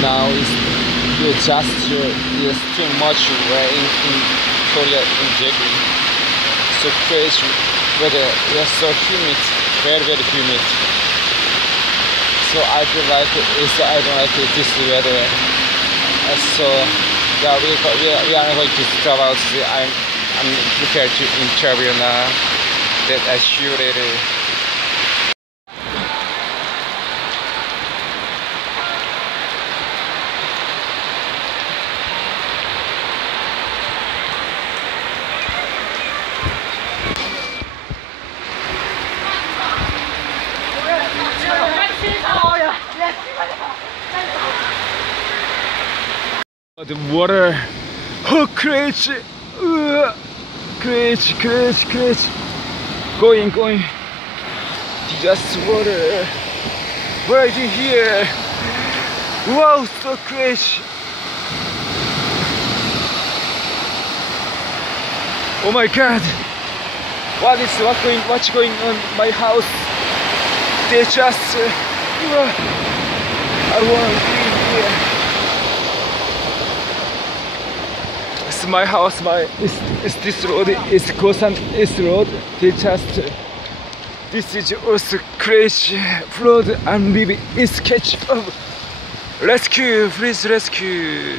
now is just is too much rain in Korea in Jeju. So crazy weather. It's so humid, very humid. So I don't like this weather. So yeah, we are going to travel. I'm prepared to interview now. That I shoot it. The water, oh crazy, crazy, going, just water, right here, wow, so crazy, oh my god, what's going on in my house, they just, I want to be here. It's my house, it's this road, it's Gosan East Road. They just, this is also crazy flood and maybe it's catch up. Rescue, please rescue.